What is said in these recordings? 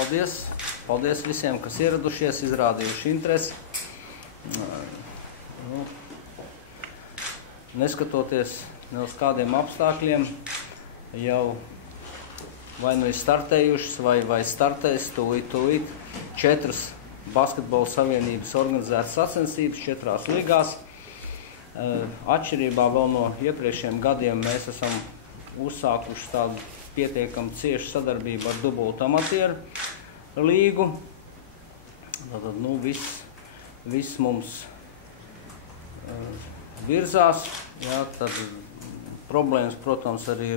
Paldies! Paldies visiem, kas ieradušies, izrādījuši interesi. Neskatoties ne uz kādiem apstākļiem, jau vai nu ir startējušas, vai startēs tūlīt 4 Basketbola savienības organizētas sacensības 4 līgās. Atšķirībā vēl no iepriekšējiem gadiem mēs esam uzsākuši tādu pietiekami ciešu sadarbību ar dubultu amatieru līgu. Tātad, viss mums virzās. Jā, tad problēmas, protams, arī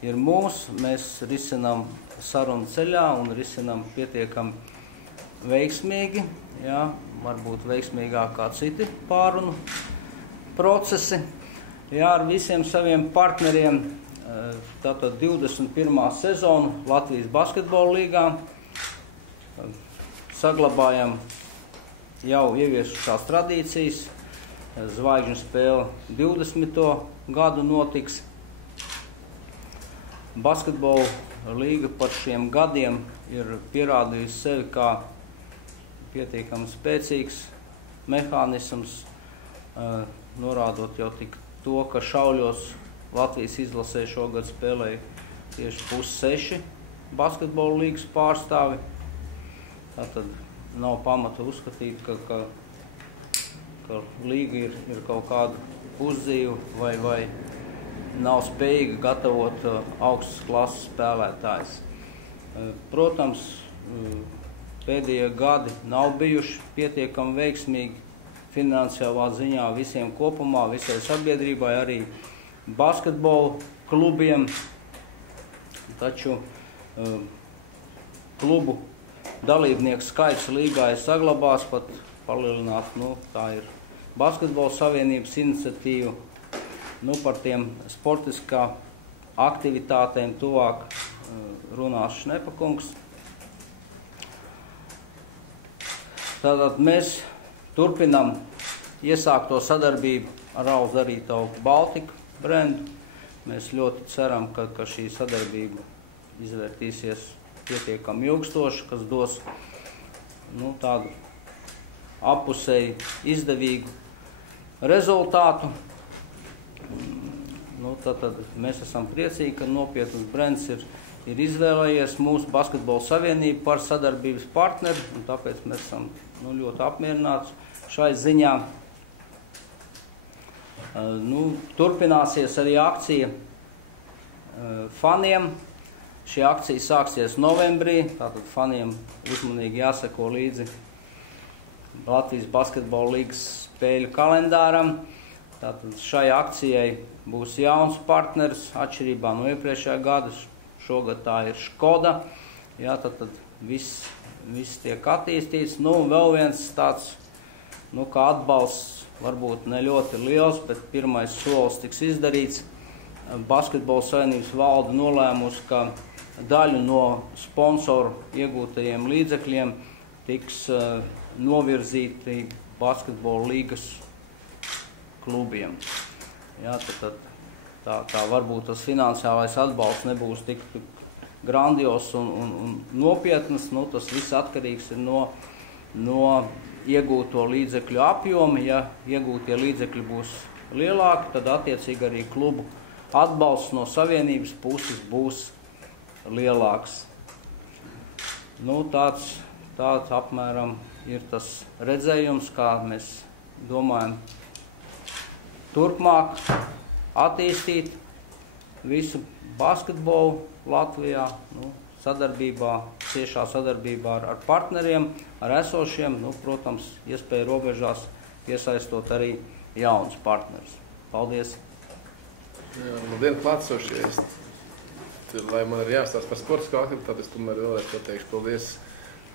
ir mūsu. Mēs risinām sarunu ceļā un risinām pietiekami veiksmīgi. Jā, varbūt veiksmīgāk kā citi pārunu procesi. Jā, ar visiem saviem partneriem. Tātad 21. sezonu Latvijas basketbola līgā. Saglabājam jau ieviesušās tradīcijas. Zvaigžņu spēle 20. gadu notiks. Basketbola līga par šiem gadiem ir pierādījusi sevi kā pietiekami spēcīgs mehānisms, norādot jau tik to, ka šauļos Latvijas izlasē šogad spēlēja tieši 5-6 basketbola līgas pārstāvi. Tātad nav pamata uzskatīt, ka līga ir kaut kāda pusdzīva vai nav spējīga gatavot augstas klases spēlētājs. Protams, pēdējie gadi nav bijuši pietiekami veiksmīgi finansiālā ziņā visiem kopumā, visai sabiedrībai, arī basketbola klubiem, taču klubu dalībnieku skaits līgā ir saglabās, pat palielināt, tā ir Basketbola savienības iniciatīva. Par tiem sportiskā aktivitātēm tuvāk runās Šnepakungs. Tātad mēs turpinām iesākto sadarbību ar Alus Darītavu Baltika brendu. Mēs ļoti ceram, ka šī sadarbība izvērtīsies pietiekami ilgstoši, kas dos tādu appusēji izdevīgu rezultātu. Tad mēs esam priecīgi, ka nopietnas brands ir izvēlējies mūsu Basketbola savienību par sadarbības partneri, un tāpēc mēs esam ļoti apmierināti šai ziņā. Turpināsies arī akcija faniem. Šī akcija sāksies novembrī, tātad faniem uzmanīgi jāseko līdzi Latvijas basketbola līgas spēļu kalendāram. Tātad šai akcijai būs jauns partneris, atšķirībā no iepriekšējā gada. Šogad tā ir Škoda. Jā, tad viss tiek attīstīts. Vēl viens tāds, kā atbalsts, varbūt ne ļoti liels, bet pirmais solis tiks izdarīts. Basketbola savienības valde nolēmusi, ka daļu no sponsoru iegūtajiem līdzekļiem tiks novirzīti basketbola līgas klubiem. Jā, tā varbūt tas finansiālais atbalsts nebūs tik grandios un nopietnas. Tas viss atkarīgs ir no iegūto līdzekļu apjoma. Ja iegūtie līdzekļi būs lielāki, tad attiecīgi arī klubu atbalsts no savienības puses būs lielāks. Tāds apmēram ir tas redzējums, kā mēs domājam turpmāk attīstīt visu basketbolu Latvijā, ciešā sadarbībā ar partneriem, ar esošiem, protams, iespēju robežās iesaistot arī jaunus partnerus. Paldies! Labdien, klātsošies! Lai man ir jāstāsta par sportisko aktivitāti, es tomēr vēlreiz pateikšu paldies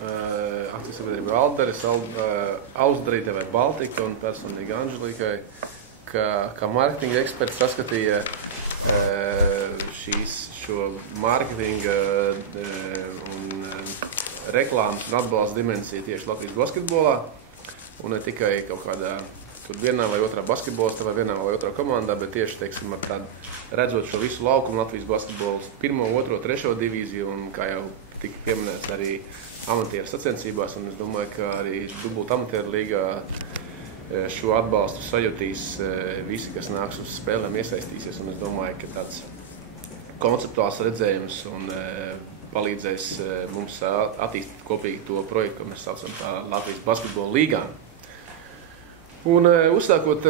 akcijas sabiedrībai Alteris, Alus Darītavai Baltika un personīgi Anželikai, kā mārketinga eksperts saskatīja šo mārketinga un reklāmas un atbalsta dimensiju tieši Latvijas basketbolā, un ne tikai kaut kādā tur vienā vai otrā basketbolistā vai vienā vai otrā komandā, bet tieši, teiksim, ar tādu redzot šo visu laukumu Latvijas basketbols 1., 2., 3. divīziju un, kā jau tika pieminēts arī amatieru sacensībās, un es domāju, ka arī dubult amatieru līgā šo atbalstu sajutīs visi, kas nāks uz spēlēm, iesaistīsies, un es domāju, ka tāds konceptuāls redzējums un palīdzēs mums attīstīt kopīgi to projektu, ko mēs saucam par Latvijas basketbola līgā. Un uzsākot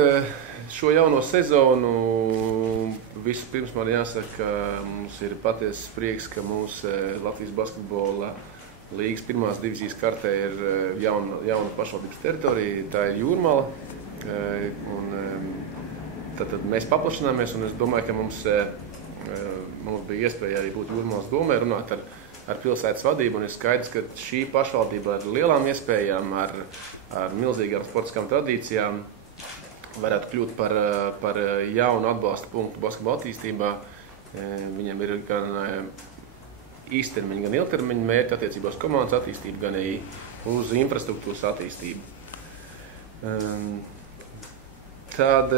šo jauno sezonu, vispirms man jāsaka, ka mums ir patiesas prieks, ka mūsu Latvijas basketbola līgas pirmās divizijas kartē ir jauna pašvaldības teritorija, tā ir Jūrmala. Tad mēs paplašināmies, un es domāju, ka mums bija iespēja arī būt Jūrmalas domē, runāt ar pilsētas vadību, un ir skaidrs, ka šī pašvaldība ar lielām iespējām, ar milzīgām sportiskām tradīcijām varētu kļūt par jaunu atbalsta punktu basketbola attīstībā. Viņam ir gan īstermiņa, gan ilgtermiņa mērķi attiecībā uz komandas attīstību, gan arī uz infrastruktūras attīstību. Tad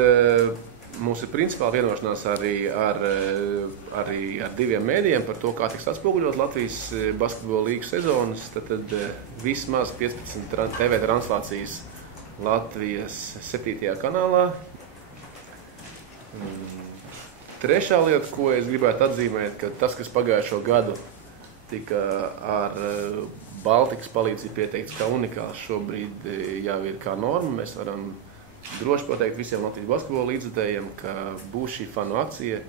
mums ir principā vienošanās arī ar diviem mēdījiem par to, kā tiks atspoguļot Latvijas basketbola līgas sezonas. Tad vismaz 15 TV translācijas Latvijas 7. kanālā. Trešā lieta, ko es gribētu atzīmēt, ka tas, kas pagājušo gadu tika ar Baltikas palīdzību pieteikts kā unikāls, šobrīd jau ir kā norma. Mēs varam droši pateikt visiem Latvijas basketbola līdzjutējiem, ka būs šī fanu akcija,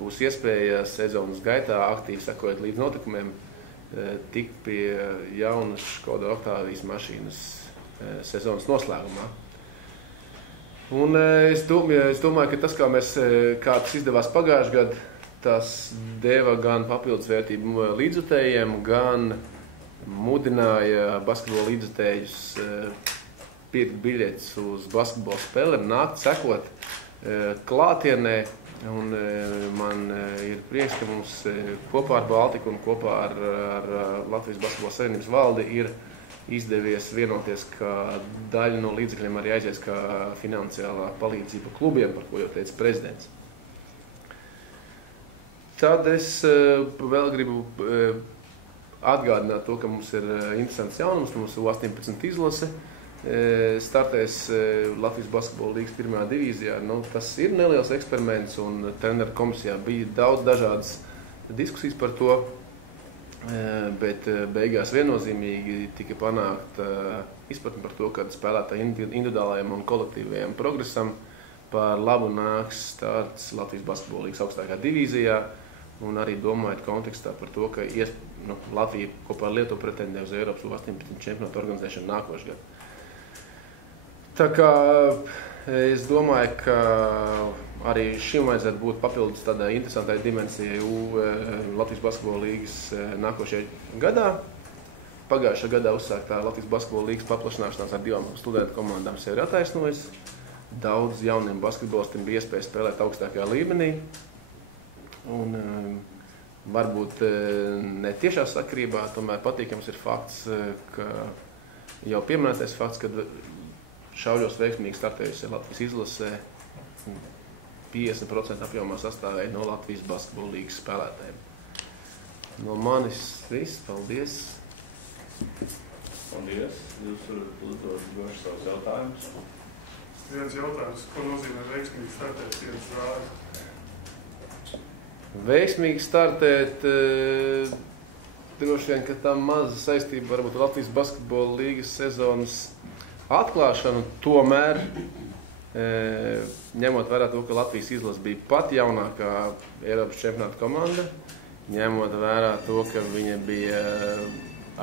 būs iespēja sezonas gaitā aktīvi sekojot līdz notikumiem, tikt pie jaunas Škoda Octavijas mašīnas sezonas noslēgumā. Un es domāju, ka tas, kā tas izdevās pagājušajā gadā, tas deva gan papildus vērtību līdzjutējiem, gan mudināja basketbola līdzjutējus pirkt biļetes uz basketbola spēlēm, nākt, sekot klātienē. Un man ir prieks, ka mums kopā ar Baltiku un kopā ar Latvijas basketbola savienības valdi ir izdevies vienoties, ka daļa no līdzekļiem arī aizies kā finansiālā palīdzība klubiem, par ko jau teica prezidents. Tad es vēl gribu atgādināt to, ka mums ir interesants jaunums, mums ir 18 izlase. Startēs Latvijas basketbola līgas pirmajā divīzijā. Tas ir neliels eksperiments, un treneru komisijā bija daudz dažādas diskusijas par to, bet beigās viennozīmīgi tika panākta izpratne par to, ka spēlētāju individuālajiem un kolektīvajiem progresam par labu nāks starts Latvijas basketbola līgas augstākajā divīzijā, un arī domājot kontekstā par to, ka Latvija kopā ar Lietuvu pretendē uz Eiropas U18 čempionātu organizēšanu nākošajā gadā. Tā kā es domāju, ka arī šim vajadzētu būt papildus tādai interesantai dimensijai Latvijas basketbola līgas nākošajā gadā. Pagājušā gadā uzsāktā Latvijas basketbola līgas paplašināšanās ar 2 studentu komandām sevi ir attaisnojis. Daudz jauniem basketbolistiem bija iespēja spēlēt augstākajā līmenī. Un varbūt ne tiešā sakarībā, tomēr patīkams ir fakts, ka jau pieminētais fakts, ka šauļos veiksmīgi startējusi Latvijas izlasē 50% apjomā sastāvēja no Latvijas basketbola līgas spēlētājiem. No manis viss, paldies! Paldies! Jūs varat uzdot droši savus jautājumus. Viens jautājums, ko nozīmē veiksmīgi startēt viens zāles? Veiksmīgi startēt, droši vien, ka tam maza saistība varbūt Latvijas basketbola līgas sezonas atklāšanu, tomēr, ņemot vērā to, ka Latvijas izlase bija pat jaunākā Eiropas čempionāta komanda, ņemot vērā to, ka viņa bija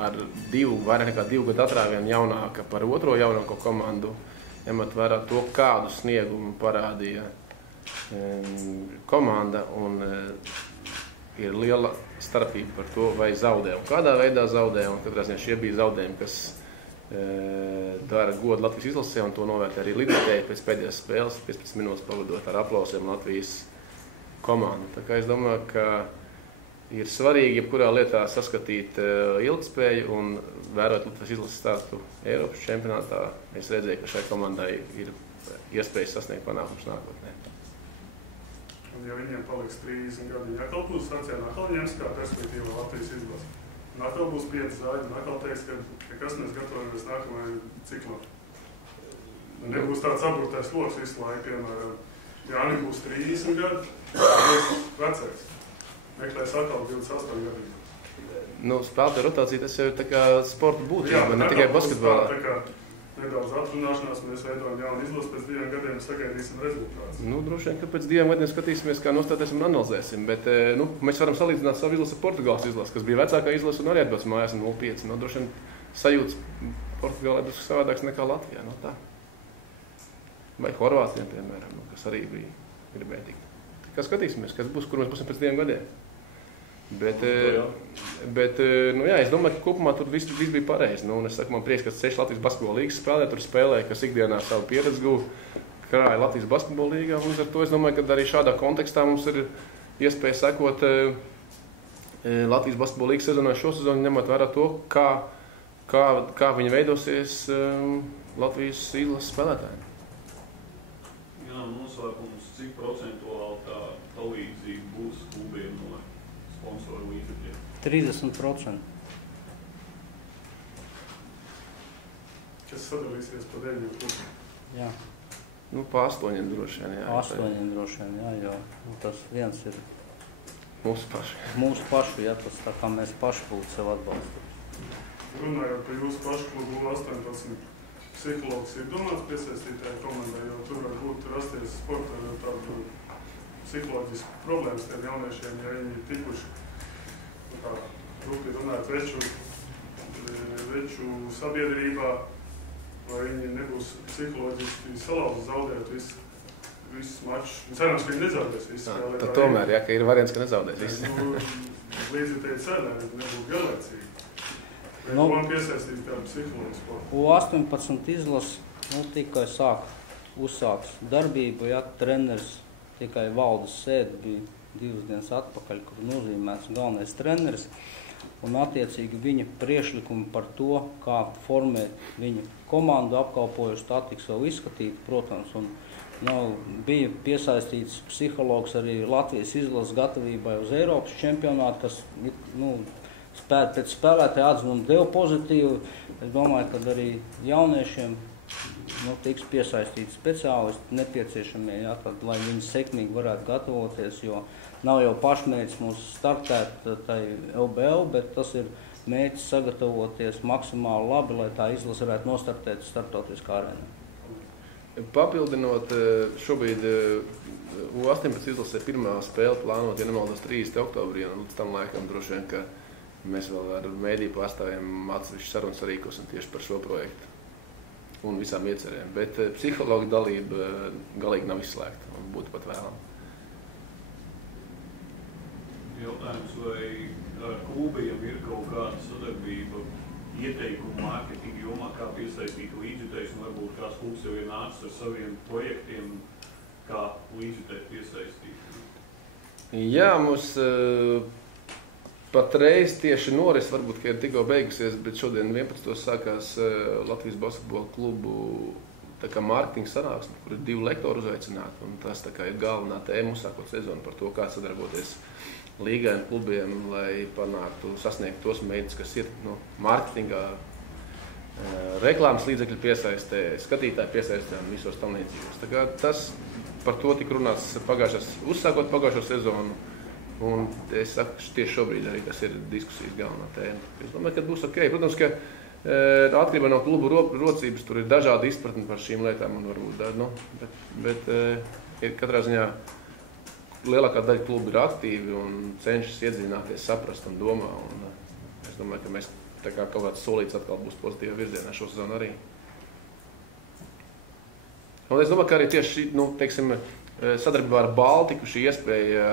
ar vairāk nekā 2 gadu atrāvienu jaunāka par otro jaunāko komandu, ņemot vērā to, kādu sniegumu parādīja komanda, un ir liela starpība par to, vai zaudē un kādā veidā zaudē, un katrā ziņā šie bija zaudējumi, kas dara godu Latvijas izlasē, un to novērtē arī līdzjutēji pēc pēdējās spēles 15 minūtes pavadot ar aplausiem Latvijas komandu. Tā kā es domāju, ka ir svarīgi jebkurā lietā saskatīt ilgtspēju un vērot Latvijas izlases startu Eiropas čempionātā. Es redzēju, ka šai komandai ir iespējas sasniegt panākumus nākotnē. Un ja viņiem paliks 30 gadi, ja kaut būs stācijā nākal ņems kā perspektīva Latvijas izlase? Un atkal būs 5 zāļi, un atkal teiks, ka kas mēs gatavojamies nākamajai ciklā. Nebūs tāds apgrūtais loks visu laiku, piemēram, Jānim būs 30 gadi, būs vecais. Meklēs atkal 28 gadīgi. Nu, spēlētāju rotācija tas jau ir tā kā sporta būtība, ne tikai basketbolā. Tā kā nedaudz atrunāšanās, mēs veidojam jaunu izlasu, pēc 2 gadiem sagaidīsim rezultātus. Nu, droši vien, ka pēc 2 gadiem skatīsimies, kā nostāties un analizēsim, bet nu, mēs varam salīdzināt savu izlasi ar Portugāles izlasi, kas bija vecākā izlase un arī atbrauc mājās 0-5. Nu, droši vien sajūtas Portugālē būs savādāks nekā Latvijā, no tā. Vai Horvātijā, piemēram, kas arī bija gribētīgi. Kā skatīsimies, kas būs, kur mēs būsim pēc 2 gadiem. Bet nu, jā, es domāju, ka kopumā tur viss bija pareizi. Nu, es saku, man prieks, ka 6 Latvijas basketbola līgas spēlē, tur spēlēja, kas ikdienā savu pieredzi guva, krāja Latvijas basketbola līgā. Un ar to es domāju, ka arī šādā kontekstā mums ir iespēja sekot Latvijas basketbola līgas sezonā šo sezonu, ņemot vērā to, kā viņi veidosies Latvijas izlases spēlētājiem. Jā, noslēpums, cik procentuāli tā palīdzība būs klubiem no sponsoru līdzekļiem? 30%. Kas sadalīsies pa 9 klubiem? Jā. Nu, pa 8 droši vien, jā. 8 droši vien, jā, jo tas viens ir mūsu paši. Mūsu paši, jā, tas tā kā mēs paši būtu sev atbalstīt. Runājot par jūsu pašu klubu 18 psihologs ir domāts piesaistītāju komandai, jo tur var būt rasties sportā jau tādu psiholoģisku problēmas tiem jauniešiem, ja viņi ir tikuši, kā rūpīgi runāt, veču sabiedrībā, vai viņi nebūs psiholoģiski salauzt, zaudēt visus mačus. Cerams, ka viņi nezaudēs visus spēlē. Tad tomēr, jā, ka ir variants, ka nezaudēs visus. Līdzjutēji ceļā, nebūtu galēcīgi. Nu, man piesaistīt kādu psiholoģisku sportu. U18 izlase tikai uzsāks darbību, ja treneris tikai valdes sēde bija 2 dienas atpakaļ, kur nozīmēts galvenais treneris. Un attiecīgi viņa priekšlikumi par to, kā formēt viņa komandu, apkalpojuši statiks vēl izskatīt, protams. Un, bija piesaistīts psihologs arī Latvijas izlases gatavībai uz Eiropas čempionātu, kas pēc spēlētāja atzinuma deva pozitīvu. Es domāju, ka arī jauniešiem tiks piesaistīti speciālisti nepieciešamie, jā, tad, lai viņi sekmīgi varētu gatavoties, jo nav jau pašmērķis mums startēt tai LBL, bet tas ir mērķis sagatavoties maksimāli labi, lai tā izlase varētu nostartēt starptautiskā arēnā. Papildinot, šobrīd U18 izlasē pirmā spēle plānot, ja nemaldos 30. oktobrī, un līdz tam laikam droši vien, ka mēs vēl ar mēdīju pārstāvjiem atsevišķi sarunas rīkosim tieši par šo projektu un visām iecerēm. Bet psihologa dalība galīgi nav izslēgta un būtu pat vēlama. Jautājums, vai ar klubiem ir kaut kāda sadarbība ieteikumu mārketinga jomā, kā piesaistīt līdzjutējus, un varbūt kāds klubs jau ir nācis ar saviem projektiem, kā līdzjutēji piesaistīt? Jā, mums patreiz tieši noris varbūt, ka ir tikko beigusies, bet šodien 11. sākās Latvijas basketbola klubu mārketinga sanāksme, kur ir 2 lektori uzaicināti, un tas ir galvenā tēma uzsākot sezonu par to, kā sadarboties līgai un klubiem, lai panāktu sasniegt tos mērķus, kas ir mārketingā, reklāmas līdzekļu piesaistē, skatītāju piesaistē un visos tam līdzīgos. Tā kā tas par to tika runāts uzsākot pagājušo sezonu, un es saku, tieši šobrīd arī tas ir diskusijas galvenā tēma. Es domāju, ka būs ok. Protams, ka atkarībā no klubu rocības tur ir dažādi izpratni par šīm lietām, un varbūt, bet ir katrā ziņā lielākā daļa klubu ir aktīvi un cenšas iedziļināties, saprast un domā. Un es domāju, ka mēs kaut kāds solīts atkal būs pozitīva virzienā šo sezonu arī. Un es domāju, ka arī tieši sadarbībā ar Baltiku šī iespēja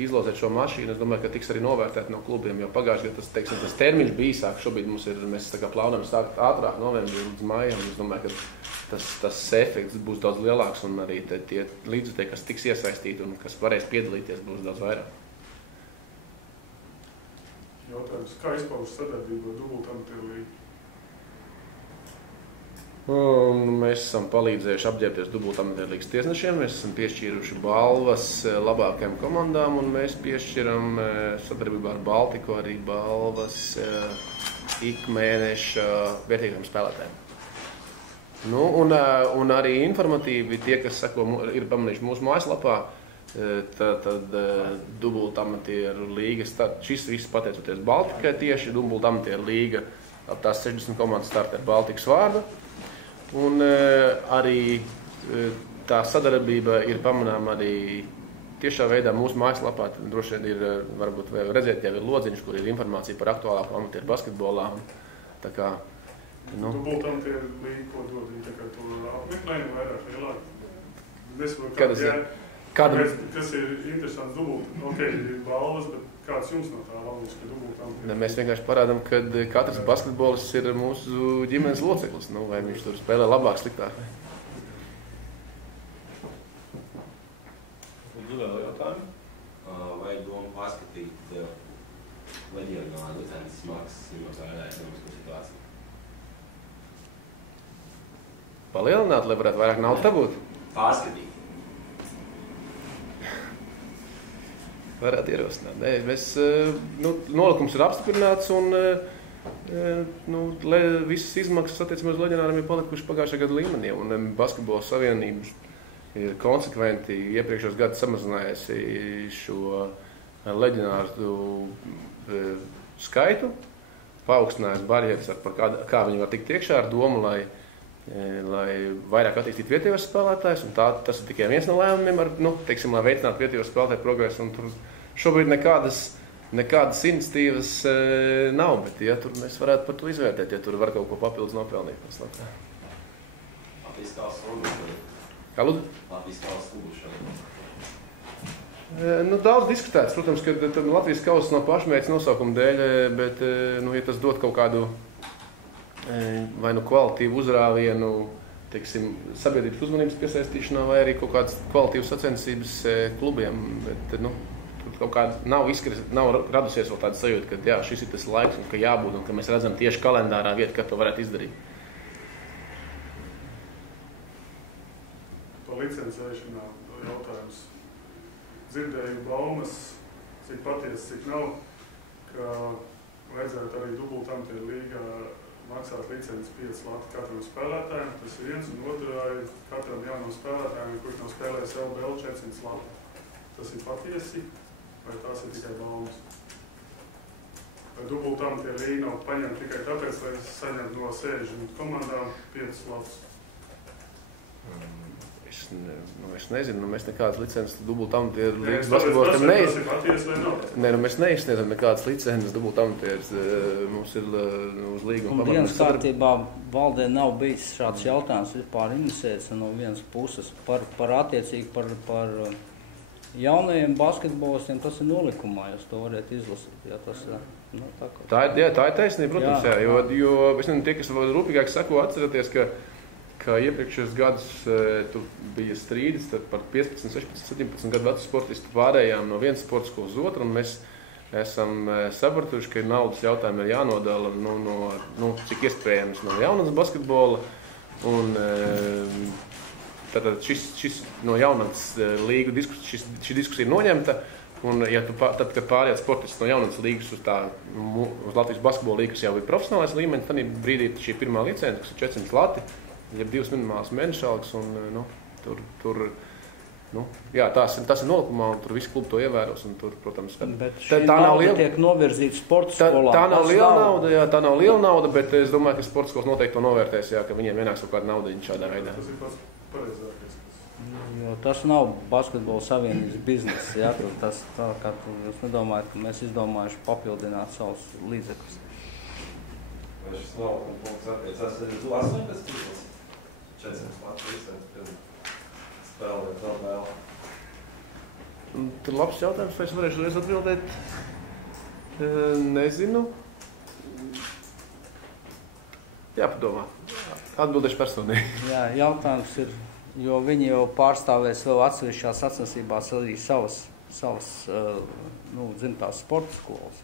izlozēt šo mašīnu, es domāju, ka tiks arī novērtēt no klubiem, jo pagājušajā gadā tas termiņš bija īsāk. Šobrīd mēs plānojam sākt ātrāk novembrī līdz maijam. Es domāju, ka tas efekts būs daudz lielāks un arī tie līdzjutēji, kas tiks iesaistīti un kas varēs piedalīties, būs daudz vairāk. Jautājums, kā izpaužas sadarbība ar dubultamatieru līgu? Mēs esam palīdzējuši apģērbties dubultamatieru līgas tiesnešiem, mēs esam piešķīruši balvas labākajām komandām, un mēs piešķiram sadarbībā ar Baltiku arī balvas ik mēneša vērtīgiem spēlētājiem. Nu, un arī informatīvi tie, kas sako, ir pamanījuši mūsu mājaslapā, tad dubultamatieru līgas, šis viss pateicoties Baltikai tieši, dubultamatieru līga, ap tās 60 komandas startē ar Baltikas vārdu. Un arī tā sadarbība ir pamanāma arī tiešā veidā mūsu mājaslapā. Droši vien ir, varbūt redzēt, jau ir lodziņš, kur ir informācija par aktuālāko amatieru basketbolā. Tā kā, Dubultamatieru līga, ko dod, tā kā to apmeklējumu vairāk lielāk. Kas ir interesants ir balvas, bet kāds jums no tā valdes, ka dubultamatieru? Mēs vienkārši parādām, ka katrs basketbolists ir mūsu ģimenes loceklis. Vai viņš tur spēlē labāk, sliktāk. Lūdzu, vēl jautājumu? Vai doma paskatīt leģionāru licences maksas vērā ekonomisko situāciju? Palielināt, lai varētu vairāk naudas dabūt? Pārskatīt. Varētu ierosināt. Nolikums ir apstiprināts un visas izmaksas attiecībā uz leģionāriem ir palikuši pagājušā gada līmenī. Un Basketbola savienības ir konsekventi iepriekšos gadus samazinājusi šo leģionāru skaitu, paaugstinājusi barjeras, kā viņi var tikt iekšā ar domu, lai vairāk attīstītu vietējos spēlētājus. Tas ir tikai viens no lēmumiem, lai veicinātu vietējos spēlētāju progresu. Un tur šobrīd nekādas iniciatīvas nav, bet tur mēs varētu par to izvērtēt, ja tur var kaut ko papildus nopelnīt. Latvijas kausa klubu. Kā lūdzu? Latvijas kausa klubu šodien. Daudz diskutēts, protams, ka Latvijas kausa nav pašmērķis nosaukuma dēļ, bet ja tas dod kaut kādu vai kvalitīvu uzrāvienu, sabiedrības uzmanības piesaistīšanā, vai arī kaut kādas kvalitīvas sacensības klubiem. Bet, tur kaut kā nav radusies vēl tāda sajūta, ka šis ir tas laiks un ka jābūt, un ka mēs redzam tieši kalendārā vietu, kad to varētu izdarīt. Par licencēšanā jautājums. Dzirdēju baumas, cik patiesi, cik nav, ka vajadzētu arī dubultamatieru līgā maksāt licences 5 lati katram spēlētājiem, tas ir viens, un otrā ir katram jaunam spēlētājiem, kurš nav spēlējis LBL 400 lati. Tas ir patiesi, vai tās ir tikai baumas? Vai dubultamatieru līga nav paņemta tikai tāpēc, lai saņemtu no 60 komandām 5 latus? Es nezinu, mēs nekādas licences dubultamatieru līgas basketbolistiem mēs neizsniedzam nekādas licences dubultamatieras. Mums ir uz līguma pamatā. Dienas kārtībā valdē nav bijis šāds jautājums vispār inicēts no vienas puses par attiecīgi par jaunajiem basketbolistiem. Tas ir nolikumā, jūs to varētu izlasīt. Ja tas, tā ir taisnība, protams, jo es nezinu, tie, kas rūpīgāk sako, atceraties, ka iepriekšējos gadus tur bija strīdis par 15, 16, 17 gadu vecu sportistu pārējām no vienas sporta skolas uz otru, un mēs esam sapratuši, ka naudas jautājumi ir jānodala cik iespējams no jaunas basketbola, un tātad šis no jaunas līgu šī diskusija ir noņemta, un tad, kad pārējāt sportists no jaunas līgas uz Latvijas basketbola līgas jau ir profesionālais līmenis, tad brīdī šī pirmā licence, kas ir 400 lati, ir 2 minimālas mēneša algas, un tas ir nolikumā, un tur visi klubi to ievēros, un tur, protams, tā nav liela, tiek novirzīta sporta skolā. Tā nav liela nauda, bet es domāju, ka sporta skolas noteikti to novērtēs, ka viņiem vienāks kaut kāda naudiņa šādā veidā. Tas ir pats pareizākais. Jo tas nav basketbola savienības bizness, tas tā kā jūs nedomājat, ka mēs izdomājuši papildināt savus līdzekļus. Vai šis laukuma punkts attiecās arī uz 18 tīkls? 400 lati licences spēlēt LBL. Tur labs jautājums, vai es varēšu reiz atbildēt? Nezinu. Jāpadomā. Atbildēšu personīgi. Jā, jautājums ir, jo viņi jau pārstāvēs vēl atsevišķās sacensībās arī savas dzimtās sporta skolas.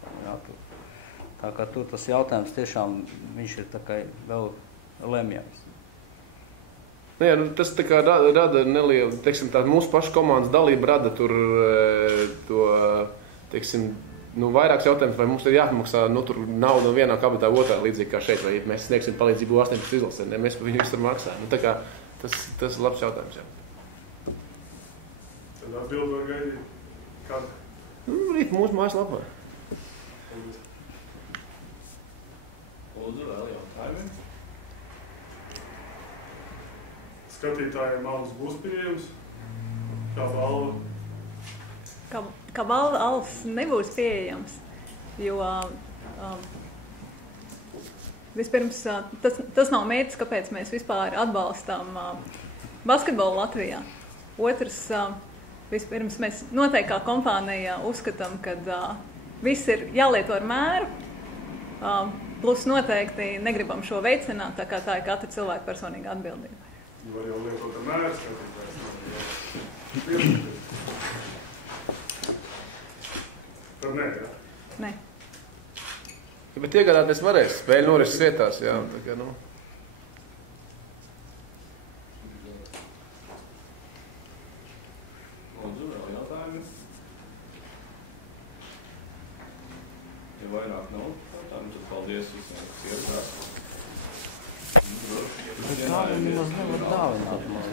Tā kā tur tas jautājums tiešām viņš ir tā kā vēl lemjams. Nu, jā, nu, tas tā kā rada nelielu, teiksim, tā mūsu pašu komandas dalība rada tur to, teiksim, nu, vairāks jautājums, vai mums ir jāatmaksā, nu, tur nauda vienā kabatā otrā, līdzīgi kā šeit, vai mēs sniegsim palīdzību 18 izlasē, ne, mēs par viņu visur maksājam. Nu, tā kā tas ir labs jautājums, jā. Tad atbildi var gaidīt kādu? Nu, rīt mūsu mājaslapā. Lūdzu, vēl jautājumi? Skatītājiem alus būs pieejams? Kā balva? Kā balva alus nebūs pieejams, jo vispirms tas nav mērķis, kāpēc mēs vispār atbalstām basketbolu Latvijā. Otrs, vispirms mēs noteikti kā kompānija uzskatām, ka viss ir jālieto ar mēru, plus noteikti negribam šo veicināt, tā kā tā ir katra cilvēka personīga atbildība. Var jau lietot ar mēru skatītājs. Tad nē, jā? Nē. Bet iegādāties varēs, spēļu norises vietās, jā, tā kā, nu. Lūdzu, vēl jautājumi? Ja vairāk nav jautājumu, tad paldies visiem, kas ieradās. Bet tā nemaz nevar dāvināt man.